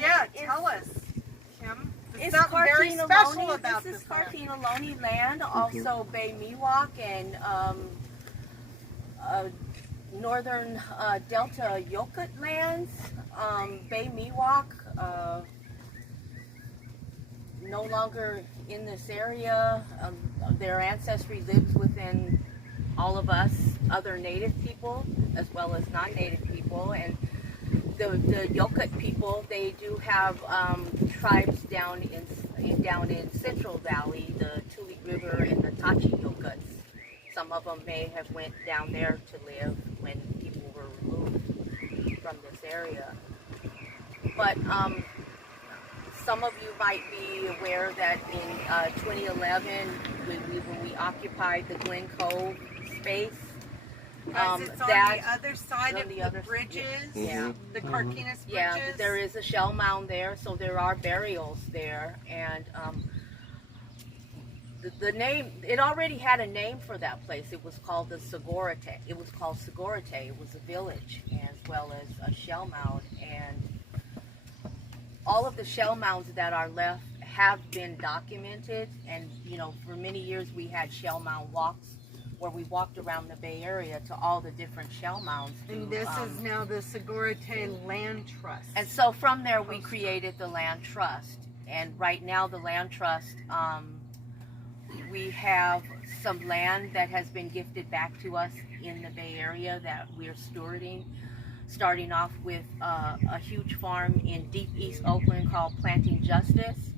Yeah, tell us, Kim. It's Something very special Cartinaloni. about This is this land. Cartinaloni land, also Bay Miwok and northern Delta Yokut lands. Bay Miwok, no longer in this area. Their ancestry lives within all of us, other native people, as well as non-native people. And the Yokut people, they do have tribes down in Central Valley, the Tule River and the Tachi Yokuts. Some of them may have went down there to live when people were removed from this area. But some of you might be aware that in 2011, when we occupied the Glen Cove space, Guys, it's on the other side of the bridges, yeah. the Carquinez bridges. Yeah, there is a shell mound there, so there are burials there, and the name, it already had a name for that place. It was called the Segorite. It was called Segorite. It was a village as well as a shell mound, and all of the shell mounds that are left have been documented, and you know, for many years we had shell mound walks where we walked around the Bay Area to all the different shell mounds. And this is now the Segorite Land Trust. And so from there we created the Land Trust. And right now the Land Trust, we have some land that has been gifted back to us in the Bay Area that we're stewarding. Starting off with a huge farm in deep East Oakland called Planting Justice.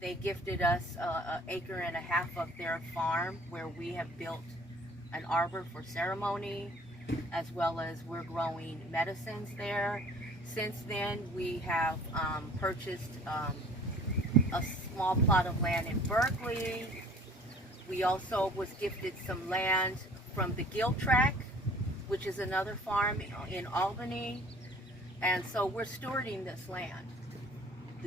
They gifted us an acre and a half of their farm where we have built an arbor for ceremony, as well as we're growing medicines there. Since then, we have purchased a small plot of land in Berkeley. We also was gifted some land from the Gill Track, which is another farm in Albany. And so we're stewarding this land,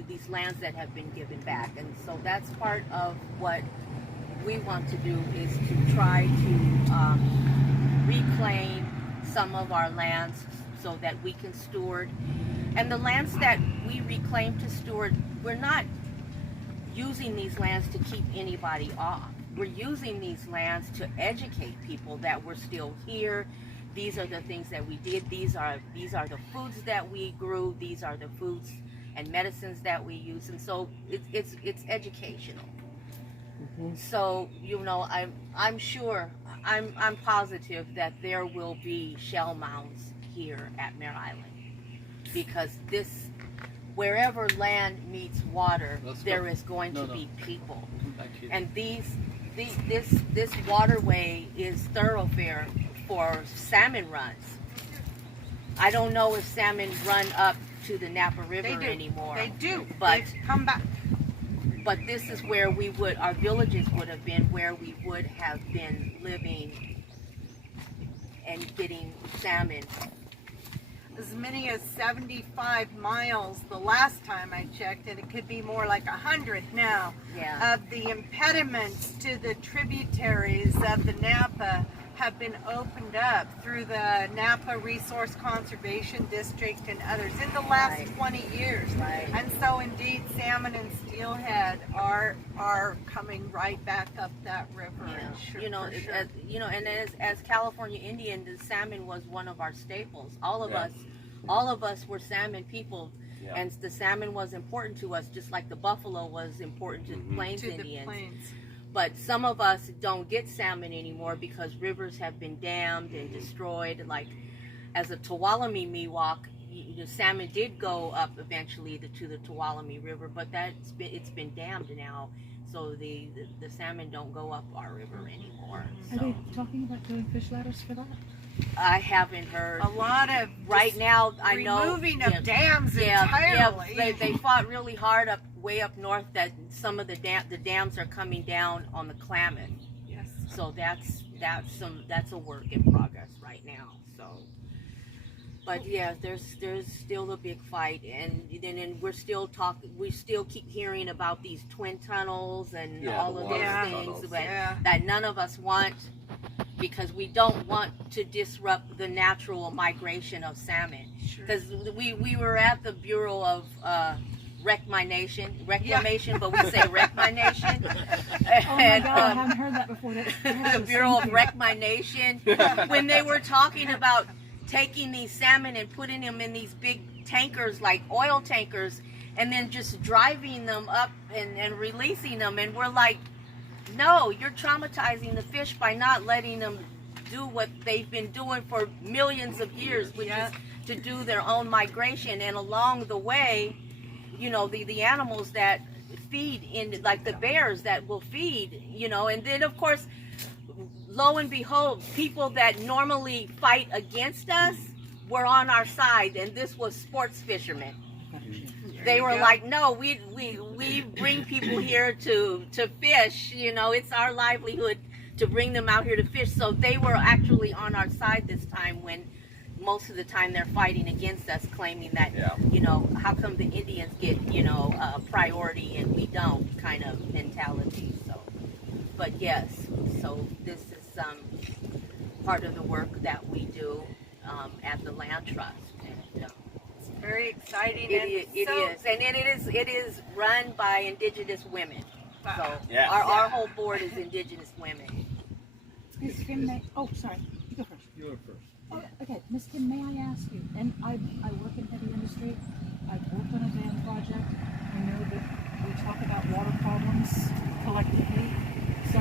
these lands that have been given back. And so that's part of what we want to do, is to try to reclaim some of our lands so that we can steward. And the lands that we reclaim to steward, we're not using these lands to keep anybody off. We're using these lands to educate people that we're still here. These are the things that we did. These are the foods that we grew. These are the foods and medicines that we use. And so it's educational. Mm-hmm. So, you know, I'm sure, I'm positive that there will be shell mounds here at Mare Island, because this, wherever land meets water, there is going to be people. And this waterway is thoroughfare for salmon runs. I don't know if salmon run up to the Napa River anymore. They do, but they come back. But this is where our villages would have been, where we would have been living and getting salmon. As many as 75 miles the last time I checked, and it could be more like 100 now, of the impediments to the tributaries of the Napa have been opened up through the Napa Resource Conservation District and others in the last 20 years. And so indeed salmon and steelhead are coming right back up that river. You know, and as California Indian, the salmon was one of our staples. All of us were salmon people. And the salmon was important to us, just like the buffalo was important to Plains Indians. But some of us don't get salmon anymore because rivers have been dammed and destroyed. Like, as a Tuolumne Miwok, the salmon did go up eventually to the Tuolumne River, but it's been dammed now, so the salmon don't go up our river anymore. Are they talking about doing fish ladders for that? I haven't heard. A lot of right now. I know removing of dams entirely. They fought really hard way up north that some of the dams are coming down on the Klamath. Yes. So that's a work in progress right now. So, but yeah, there's still a big fight, and then we're still talking. We still keep hearing about these twin tunnels and all of those things that none of us want. because we don't want to disrupt the natural migration of salmon. Because we were at the Bureau of Reclamation, but we say Reclamation. Oh my God, I haven't heard that before. The Bureau of Reclamation, when they were talking about taking these salmon and putting them in these big tankers, like oil tankers, and then just driving them up and releasing them. And we're like, no, you're traumatizing the fish by not letting them do what they've been doing for millions of years, which is to do their own migration. And along the way, you know, the animals that feed in, like the bears that will feed, you know, and then of course, lo and behold, people that normally fight against us were on our side, and this was sports fishermen. They were like, no, we bring people here to fish, you know, it's our livelihood to bring them out here to fish. So they were actually on our side this time, when most of the time they're fighting against us, claiming that, you know, how come the Indians get, you know, priority and we don't, kind of mentality. So, but yes, so this is part of the work that we do at the Land Trust. And, it's very exciting. It is, and it is run by Indigenous women. So our whole board is Indigenous women. Ms. Kim, oh, sorry, you go first. You go first. Oh, okay, Ms. Kim, may I ask you, and I work in heavy industry, I've worked on a dam project, I know that we talk about water problems collectively, so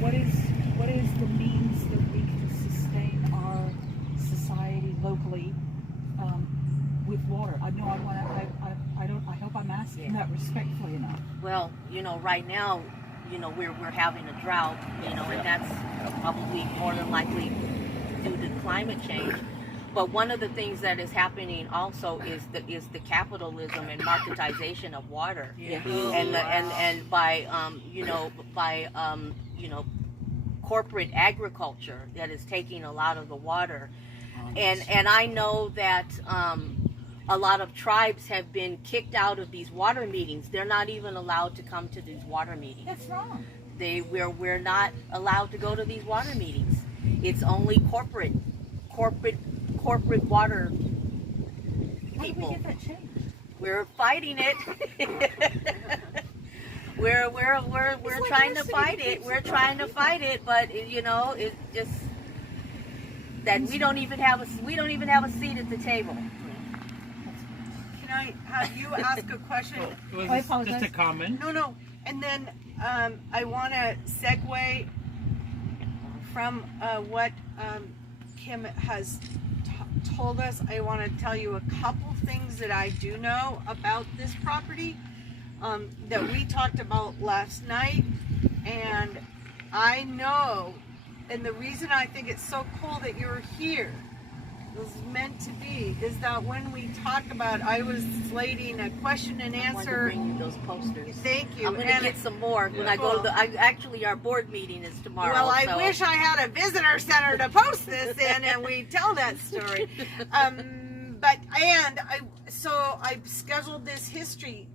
what is the means that we can sustain our society locally with water? I know I hope I'm asking that respectfully enough. Well, you know, right now, you know, we're having a drought, you know, and that's probably more than likely due to climate change. But one of the things that is happening also is the capitalism and marketization of water, and by corporate agriculture that is taking a lot of the water, and I know that a lot of tribes have been kicked out of these water meetings. They're not even allowed to come to these water meetings. That's wrong. We're not allowed to go to these water meetings. It's only corporate water people. How do we get that changed? We're fighting it. we're trying to fight it. We're trying to fight it, but you know, it just that we don't even have a seat at the table. Can I have you ask a question? I apologize. Just a comment. No. And then I want to segue from what Kim has told us. I want to tell you a couple things that I do know about this property that we talked about last night. And I know, and the reason I think it's so cool that you're here, was meant to be, is that when we talk about, I was slating a question and answer. I wanted to bring you those posters. Thank you. I'm going to get some more when I go to actually our board meeting is tomorrow. Well, I wish I had a visitor center to post this in and we tell that story. So I scheduled this history,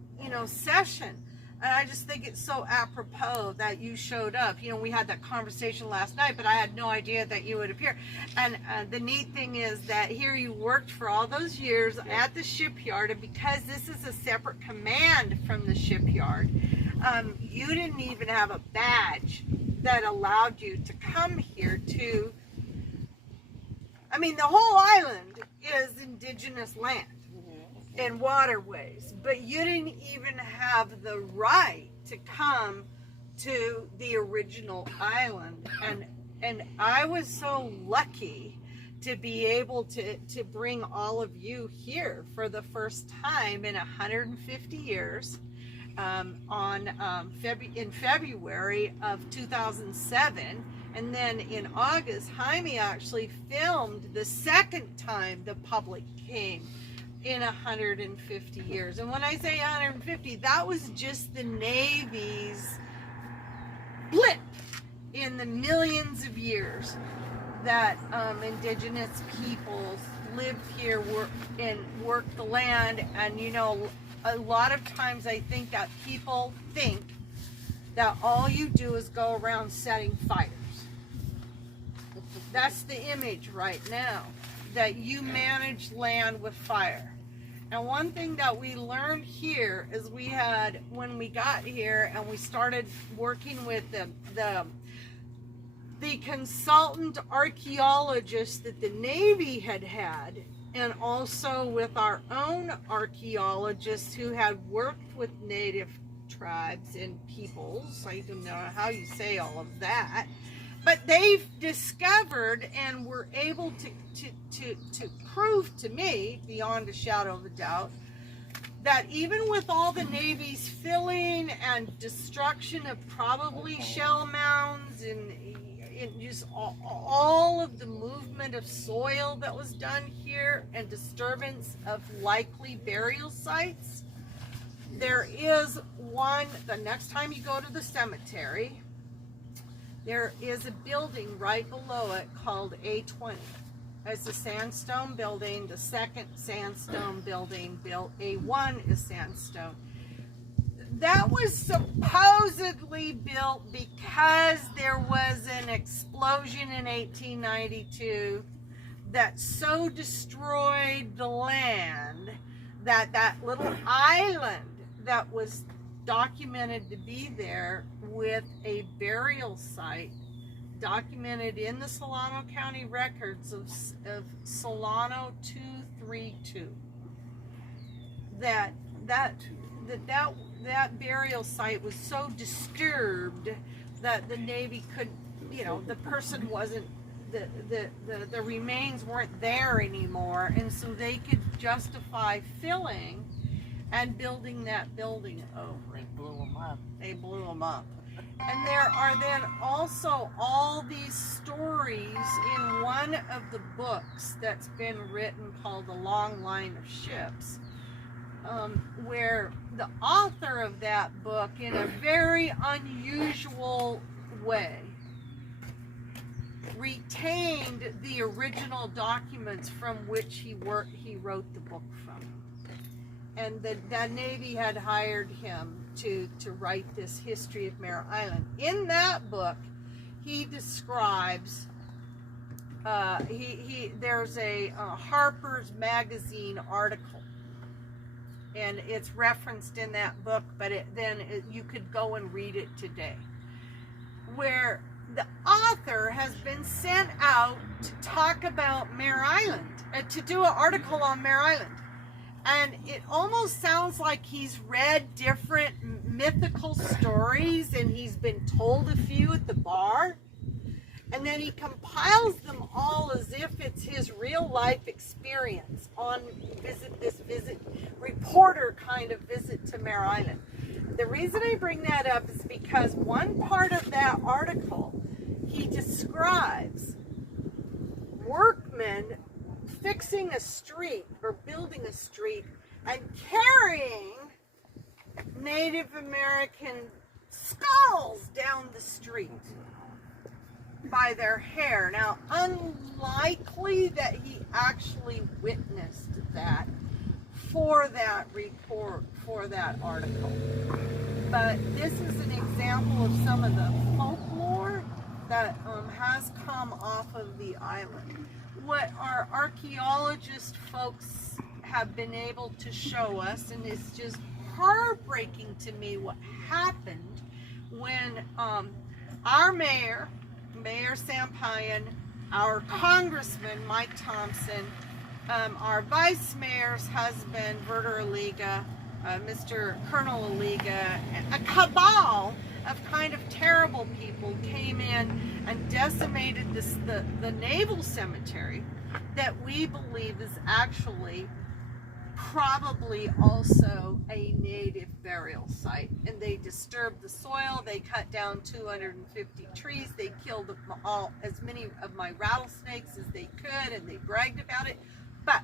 session. And I just think it's so apropos that you showed up. We had that conversation last night, but I had no idea that you would appear. And the neat thing is that here you worked for all those years at the shipyard, and because this is a separate command from the shipyard, you didn't even have a badge that allowed you to come here to... the whole island is indigenous land and waterways, but you didn't even have the right to come to the original island. And I was so lucky to be able to bring all of you here for the first time in 150 years in February of 2007. And then in August, Jaime actually filmed the second time the public came in 150 years. And when I say 150, that was just the Navy's blip in the millions of years that indigenous peoples lived here, worked the land. And a lot of times I think that people think that all you do is go around setting fires. That's the image right now, that you manage land with fire. And one thing that we learned here is when we got here and we started working with the consultant archaeologist that the Navy had, and also with our own archaeologists who had worked with native tribes and peoples. I don't know how you say all of that, but they've discovered and were able to prove to me, beyond a shadow of a doubt, that even with all the Navy's filling and destruction of probably shell mounds and just all of the movement of soil that was done here and disturbance of likely burial sites, there is one, the next time you go to the cemetery, there is a building right below it called A20. It's a sandstone building. The second sandstone building built, A1, is sandstone. That was supposedly built because there was an explosion in 1892 that so destroyed the land that that little island that was documented to be there with a burial site documented in the Solano County records of Solano 232, that burial site was so disturbed that the Navy could, the person wasn't, the remains weren't there anymore, and so they could justify filling and building that building over. They blew them up. They blew them up. And there are then also all these stories in one of the books that's been written called The Long Line of Ships, where the author of that book, in a very unusual way, retained the original documents from which he wrote the book from. And the Navy had hired him to write this history of Mare Island. In that book, he describes, there's a Harper's Magazine article, and it's referenced in that book, but you could go and read it today, where the author has been sent out to talk about Mare Island, to do an article on Mare Island. And it almost sounds like he's read different mythical stories and he's been told a few at the bar. And then he compiles them all as if it's his real life experience on this reporter kind of visit to Mare Island. The reason I bring that up is because one part of that article, he describes workmen fixing a street or building a street and carrying Native American skulls down the street by their hair. Now, unlikely that he actually witnessed that for that report, for that article. But this is an example of some of the folklore that has come off of the island. What our archaeologist folks have been able to show us, and it's just heartbreaking to me what happened when our Mayor Sampayan, our Congressman Mike Thompson, our Vice Mayor's husband Verter Aliga, Mr. Colonel Aliga, a cabal of kind of terrible people came in and decimated the naval cemetery that we believe is actually probably also a native burial site. And they disturbed the soil, they cut down 250 trees, they killed as many of my rattlesnakes as they could, and they bragged about it. But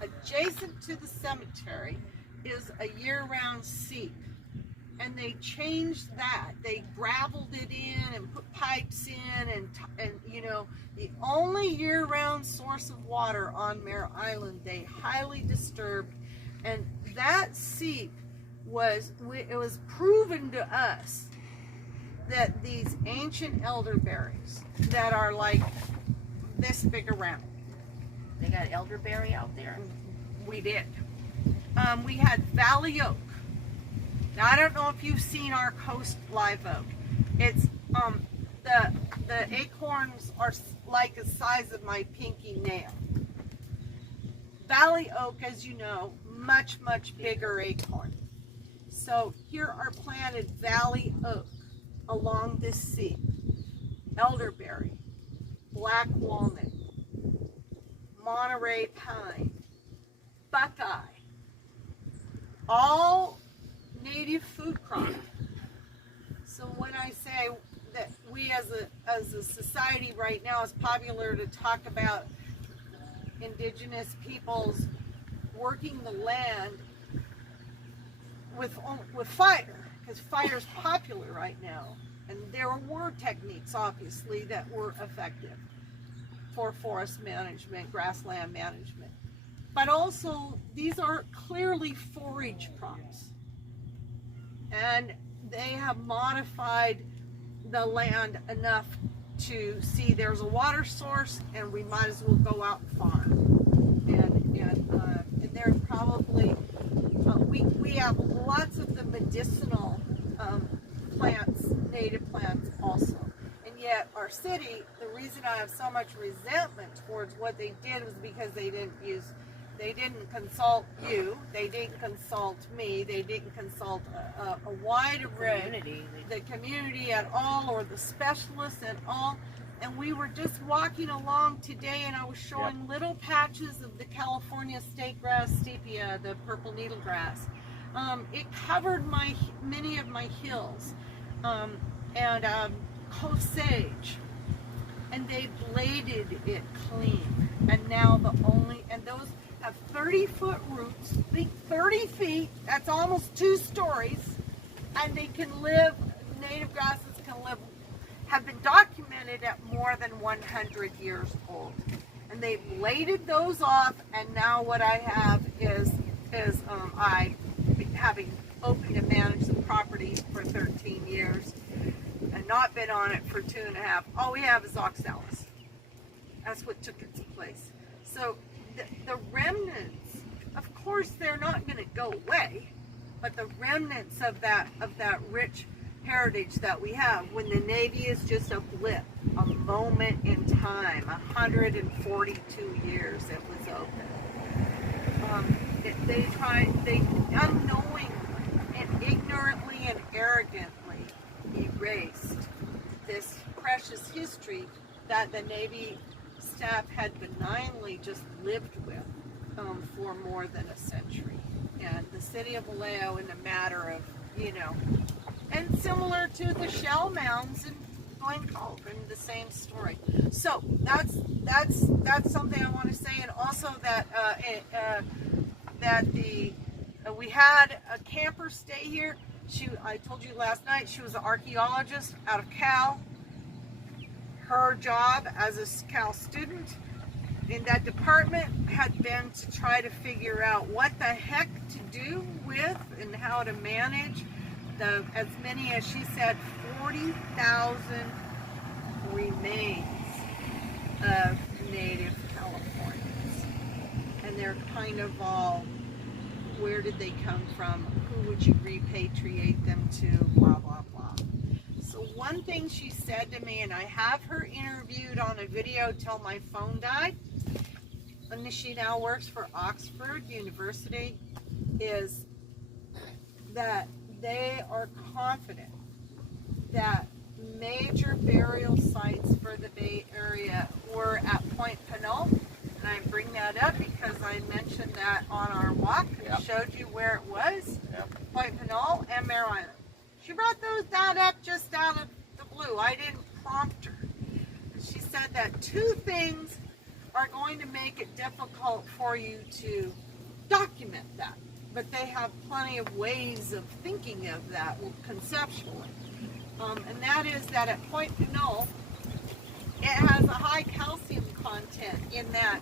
adjacent to the cemetery is a year-round seep. And they changed that. They graveled it in and put pipes in, and the only year-round source of water on Mare Island they highly disturbed. And that seep it was proven to us that these ancient elderberries that are like this big around. They got elderberry out there. We did. We had Valley Oak. Now I don't know if you've seen our Coast Live Oak. It's the acorns are like the size of my pinky nail. Valley Oak, as you know, much bigger acorn. So here are planted Valley Oak along this seam. Elderberry, black walnut, Mare pine, buckeye, all native food crop. So when I say that we as a society right now, it's popular to talk about indigenous peoples working the land with fire, because fire is popular right now, and there were techniques obviously that were effective for forest management, grassland management, but also these are clearly forage crops, and they have modified the land enough to see there's a water source and we might as well go out and farm. And there's probably, we have lots of the medicinal plants, native plants also. And yet our city, the reason I have so much resentment towards what they did was because they didn't consult you, they didn't consult me, they didn't consult a wide array, the community at all, or the specialists at all. And we were just walking along today and I was showing little patches of the California state grass stepia, the purple needle grass. It covered many of my hills, and coast sage, and they bladed it clean. And now and those have 30-foot roots, think 30 feet, that's almost 2 stories, and they can live, native grasses have been documented at more than 100 years old. And they bladed those off, and now what I have is I, having opened and managed the property for 13 years, and not been on it for 2.5, all we have is oxalis. That's what took its place. So the remnants, of course, they're not going to go away, but the remnants of that rich heritage that we have, when the Navy is just a blip, a moment in time, 142 years it was open. They unknowingly and ignorantly and arrogantly erased this precious history that the Navy staff had benignly just lived with for more than a century. And the city of Vallejo, in a matter of, and similar to the shell mounds in Glen Cove, and the same story. So that's something I want to say, and also that we had a camper stay here. I told you last night, she was an archaeologist out of Cal. Her job as a Cal student in that department had been to try to figure out what the heck to do with and how to manage as many as she said 40,000 remains of native Californians. And they're kind of all, where did they come from? Who would you repatriate them to? Blah, blah, blah. So one thing she said to me, and I have her interviewed on a video till my phone died, and she now works for Oxford University, is that they are confident that major burial sites for the Bay Area were at Point Pinole. And I bring that up because I mentioned that on our walk and showed you where it was. Point Pinole and Mare Island. She brought that up just out of the blue. I didn't prompt her. She said that 2 things are going to make it difficult for you to document that. But they have plenty of ways of thinking of that conceptually. And that is that at Point Pinole, it has a high calcium content in that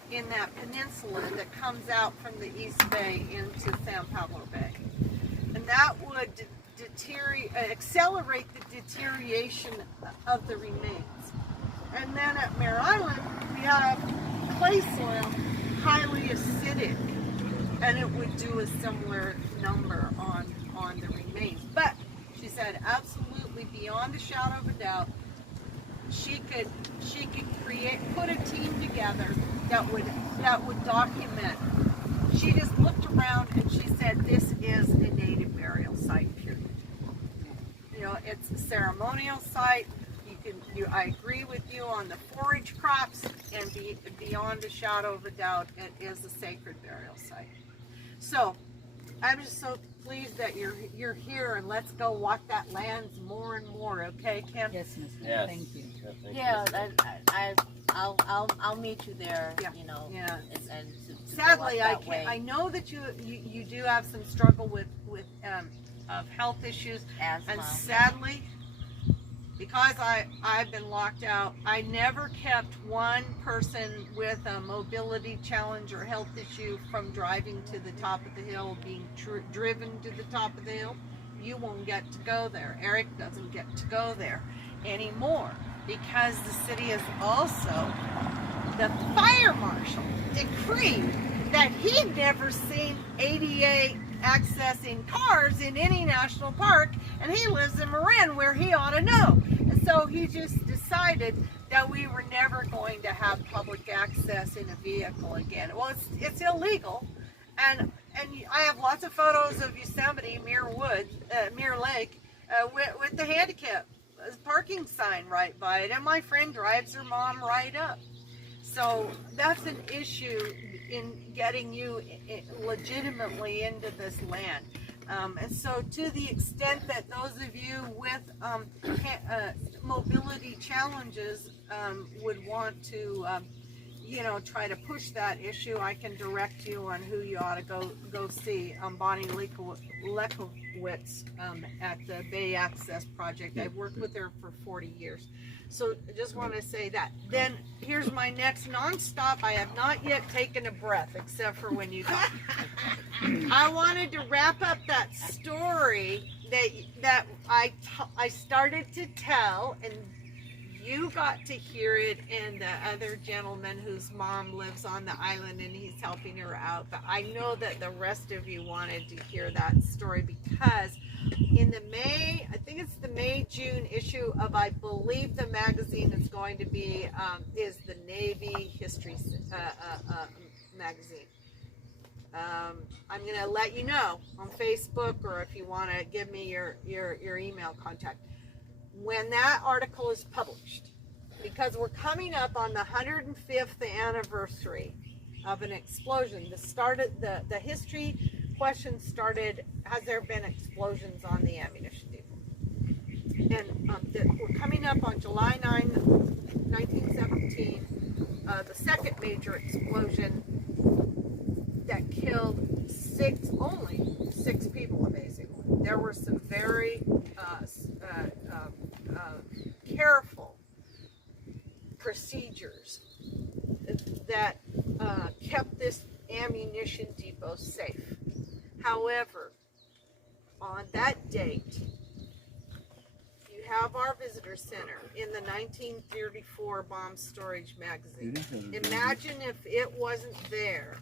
peninsula that comes out from the East Bay into San Pablo Bay. And that would accelerate the deterioration of the remains. And then at Mare Island, we have clay soil, highly acidic, and it would do a similar number on the remains. But she said, absolutely, beyond a shadow of a doubt, she could put a team together that would document. She just looked around and she said, this is a native burial site, period. You know, it's a ceremonial site. I agree with you on the forage crops, and beyond a shadow of a doubt, it is a sacred burial site. So I'm just so pleased that you're here, and let's go walk that land more and more. Okay, Kim? Yes, Miss Mary. Yes. Thank you. Yeah, I'll meet you there. Yeah. You know. Yeah. And to Sadly, go I up that can't. way. I know that you do have some struggle with of health issues, Asthma. and sadly, because I've been locked out, I never kept one person with a mobility challenge or health issue from driving to the top of the hill, being driven to the top of the hill. You won't get to go there. Eric doesn't get to go there anymore because the city has also, the fire marshal decreed that he'd never seen ADA access in cars in any national park, and he lives in Mare where he ought to know. And so he just decided that we were never going to have public access in a vehicle again. Well, it's illegal, and I have lots of photos of Yosemite, Mare Lake, with the handicap parking sign right by it, and my friend drives her mom right up. So that's an issue in getting you legitimately into this land. And so to the extent that those of you with mobility challenges would want to try to push that issue, I can direct you on who you ought to go see. Bonnie Lekowitz at the Bay Access Project. I've worked with her for 40 years. So I just want to say that. Then here's my next nonstop. I have not yet taken a breath except for when you talk. I wanted to wrap up that story that I started to tell, and you got to hear it, and the other gentleman whose mom lives on the island and he's helping her out. But I know that the rest of you wanted to hear that story because in the I think it's the May-June issue of, I believe the magazine is going to be, is the Navy History magazine. I'm going to let you know on Facebook, or if you want to give me your email contact, when that article is published, because we're coming up on the 105th anniversary of an explosion. The history question started, has there been explosions on the ammunition depot? And we're coming up on July 9, 1917, the second major explosion that killed only six people, basically. There were some very careful procedures that kept this ammunition depot safe. However, on that date, you have our visitor center in the 1934 Bomb Storage magazine. Imagine if it wasn't there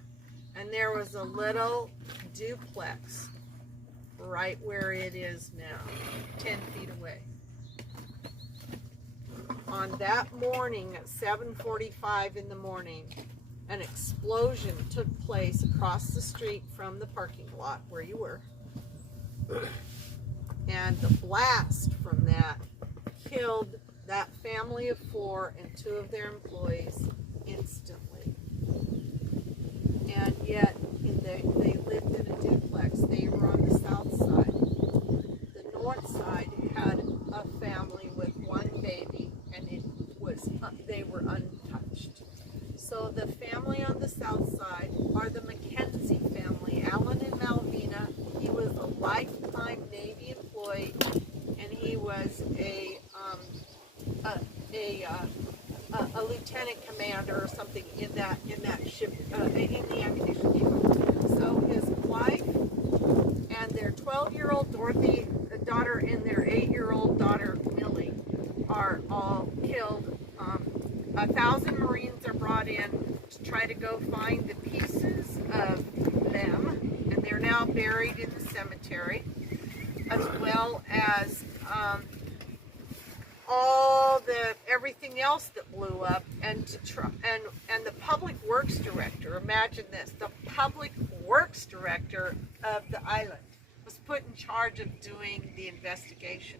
and there was a little duplex right where it is now, 10 feet away. On that morning at 7:45 in the morning, an explosion took place across the street from the parking lot where you were. And the blast from that killed that family of four and two of their employees instantly. And yet, they lived in a duplex. They were on the south side. The north side had a family with one baby, and they were untouched. So the family on the south side are the Mackenzie family, Alan and Malvina. He was a lifetime Navy employee, and he was a lieutenant commander or something in that ship, in the ammunition depot. So his wife and their 12-year-old Dorothy daughter and their 8-year-old daughter Millie are all killed try to go find the pieces of them, and they're now buried in the cemetery, as well as all the everything else that blew up, and to try and the public works director. Imagine this: the public works director of the island was put in charge of doing the investigation,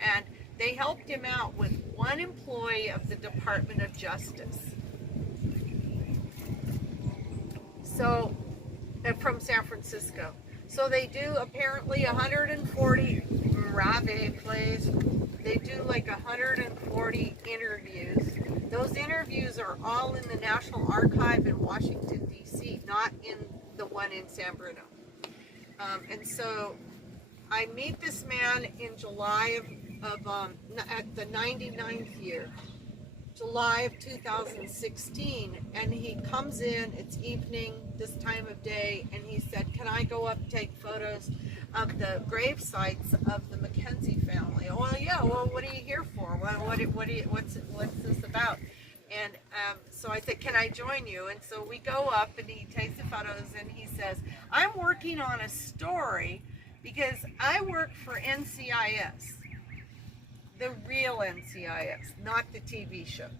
and they helped him out with one employee of the Department of Justice. So, from San Francisco. So they do apparently 140 Mare, please. They do like 140 interviews. Those interviews are all in the National Archive in Washington, D.C., not in the one in San Bruno. And so I meet this man in July at the 99th year, July of 2016, and he comes in, it's evening, this time of day, and he said, can I go up and take photos of the grave sites of the Mackenzie family? Well, yeah, well, what are you here for? What's this about? And so I said, can I join you? And so we go up, and he takes the photos, and he says, I'm working on a story because I work for NCIS. The real NCIS, not the TV shows.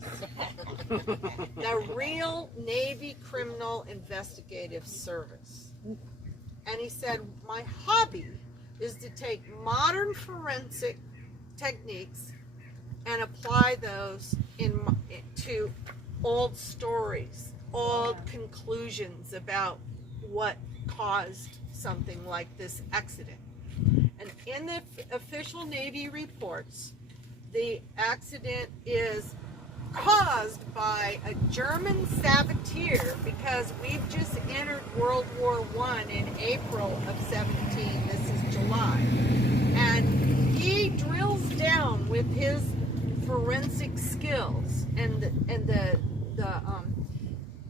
The real Navy Criminal Investigative Service. And he said, my hobby is to take modern forensic techniques and apply those to old stories, old conclusions about what caused something like this accident. And in the official Navy reports, the accident is caused by a German saboteur, because we've just entered World War I in April of 17. This is July. And he drills down with his forensic skills and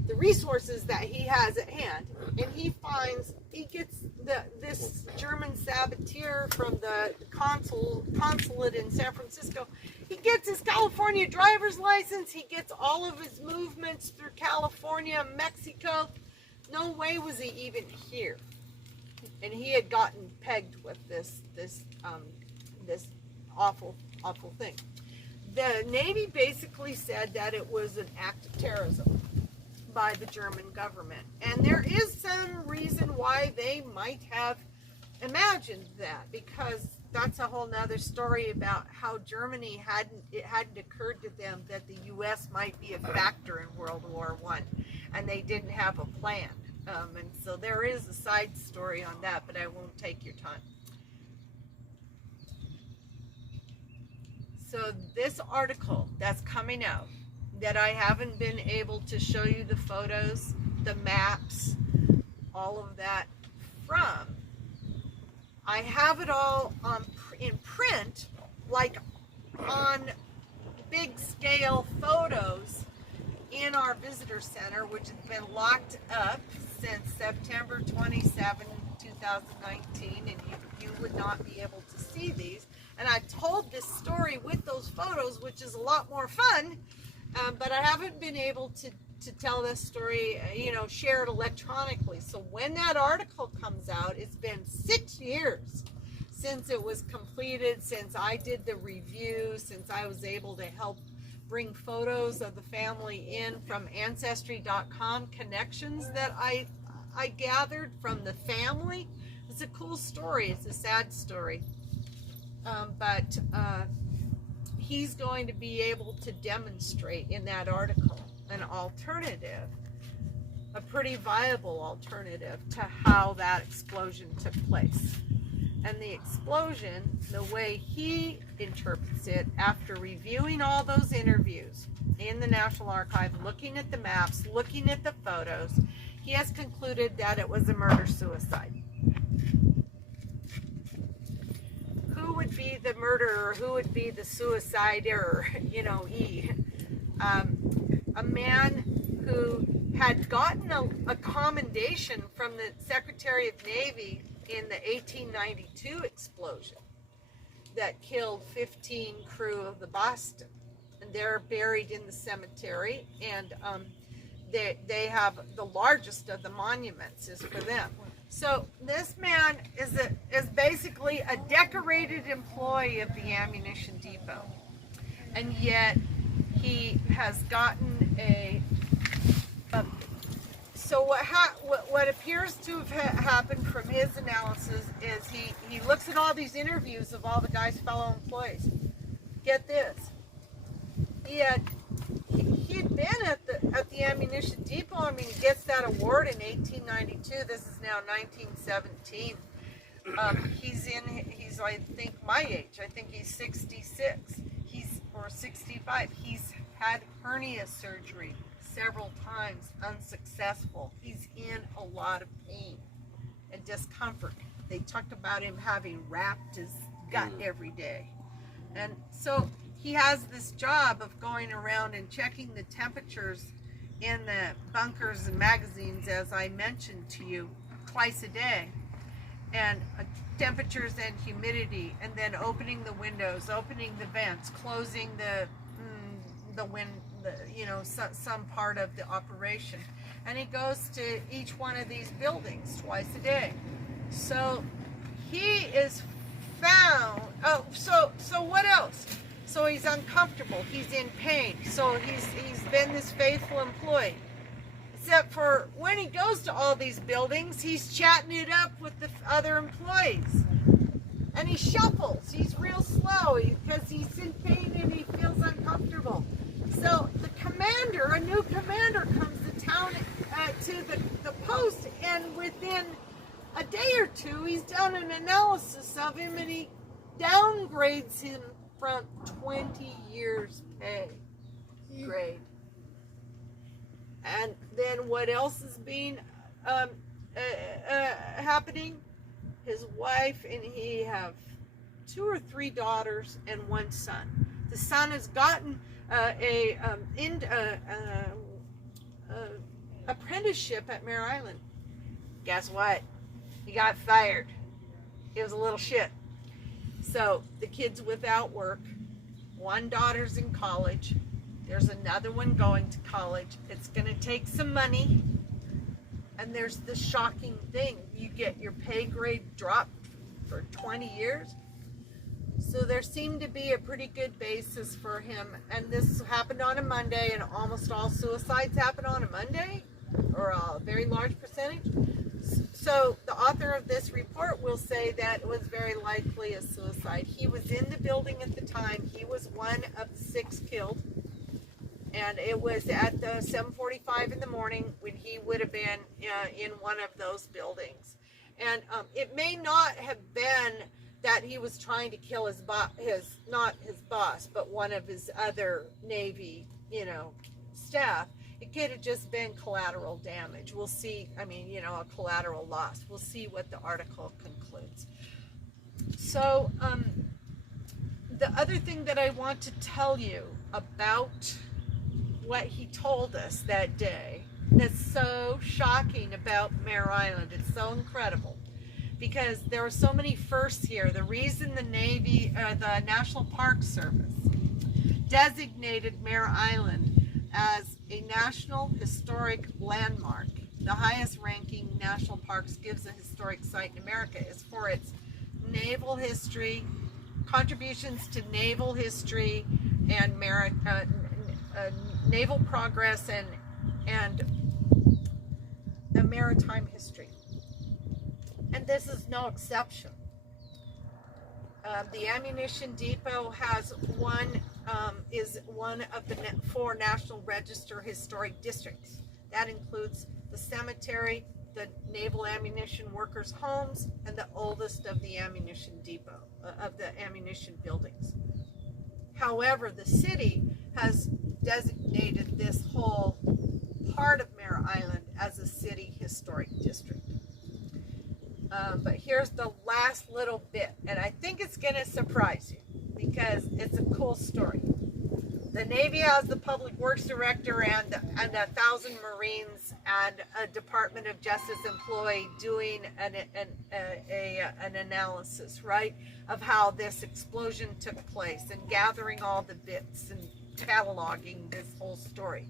the resources that he has at hand, and he gets this German saboteur from the consulate in San Francisco. He gets his California driver's license. He gets all of his movements through California, Mexico. No way was he even here, and he had gotten pegged with this awful thing. The Navy basically said that it was an act of terrorism by the German government, and there is some reason why they might have imagined that, because that's a whole nother story about how Germany it hadn't occurred to them that the U.S. might be a factor in World War I, and they didn't have a plan. And so there is a side story on that, but I won't take your time. So this article that's coming out, that I haven't been able to show you the photos, the maps, all of that from, I have it all in print, like on big scale photos in our visitor center, which has been locked up since September 27, 2019, and you would not be able to see these. And I told this story with those photos, which is a lot more fun, but I haven't been able to tell this story, share it electronically. So when that article comes out, it's been 6 years since it was completed, since I did the review, since I was able to help bring photos of the family in from Ancestry.com connections that I gathered from the family. It's a cool story. It's a sad story. But he's going to be able to demonstrate in that article an alternative, a pretty viable alternative to how that explosion took place. And the explosion, the way he interprets it, after reviewing all those interviews in the National Archive, looking at the maps, looking at the photos, he has concluded that it was a murder-suicide. Who would be the murderer? Who would be the suicider? A man who had gotten a commendation from the Secretary of Navy in the 1892 explosion that killed 15 crew of the Boston. And they're buried in the cemetery. And they have the largest of the monuments is for them. So this man is basically a decorated employee of the ammunition depot, and yet he has gotten a. So what appears to have happened from his analysis is he looks at all these interviews of all the guy's fellow employees. Get this, he'd been at the ammunition depot. I mean, he gets that award in 1892. This is now 1917. He's I think my age. I think he's 66. Or 65. He's had hernia surgery several times, unsuccessful. He's in a lot of pain and discomfort. They talked about him having wrapped his gut every day. And so he has this job of going around and checking the temperatures in the bunkers and magazines, as I mentioned to you, twice a day. And temperatures and humidity, and then opening the windows, opening the vents, closing some part of the operation. And he goes to each one of these buildings twice a day. So he is found. Oh, so what else? So he's uncomfortable. He's in pain. So he's been this faithful employee. Except for when he goes to all these buildings, he's chatting it up with the other employees. And he shuffles. He's real slow because he's in pain and he feels uncomfortable. So the commander, a new commander, comes to town to the post, and within a day or two, he's done an analysis of him, and he downgrades him from 20 years pay grade. And then what else is being happening? His wife and he have 2 or 3 daughters and 1 son. The son has gotten apprenticeship at Mare Island. Guess what? He got fired. He was a little shit. So the kid's without work. 1 daughter's in college. There's another one going to college. It's going to take some money. And there's the shocking thing. You get your pay grade dropped for 20 years. So there seemed to be a pretty good basis for him. And this happened on a Monday, and almost all suicides happen on a Monday, or a very large percentage. So the author of this report will say that it was very likely a suicide. He was in the building at the time. He was one of the 6 killed. And it was at the 7:45 in the morning when he would have been in one of those buildings. And it may not have been that he was trying to kill his not his boss, but one of his other Navy, staff. It could have just been collateral damage. We'll see. I mean, a collateral loss. We'll see what the article concludes. So the other thing that I want to tell you about what he told us that day that's so shocking about Mare Island. It's so incredible because there are so many firsts here. The reason the the National Park Service designated Mare Island as a National Historic Landmark, the highest ranking national parks gives a historic site in America, is for its naval history, contributions to naval history and naval progress and the maritime history. And this is no exception. The ammunition depot is one of the 4 National Register historic districts. That includes the cemetery, the naval ammunition workers' homes, and the oldest of the ammunition depot, of the ammunition buildings. However, the city has designated this whole part of Mare Island as a city historic district. But here's the last little bit, and I think it's going to surprise you because it's a cool story. The Navy has the Public Works Director and 1,000 Marines and a Department of Justice employee doing an analysis, right, of how this explosion took place and gathering all the bits and cataloging this whole story.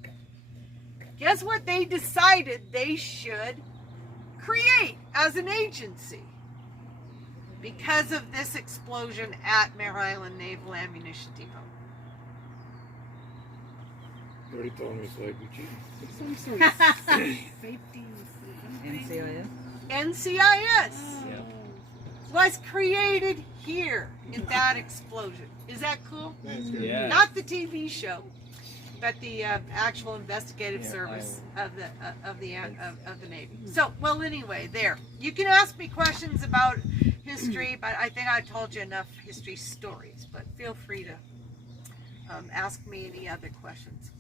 Guess what they decided they should create as an agency because of this explosion at Mare Island Naval Ammunition Depot? You already told me it's IBG. Some sort of safety. NCIS? NCIS was created here in that explosion. Is that cool? Yeah. Not the TV show, but the actual investigative service of the Navy. So, well, anyway, there. You can ask me questions about history, but I think I told you enough history stories. But feel free to ask me any other questions.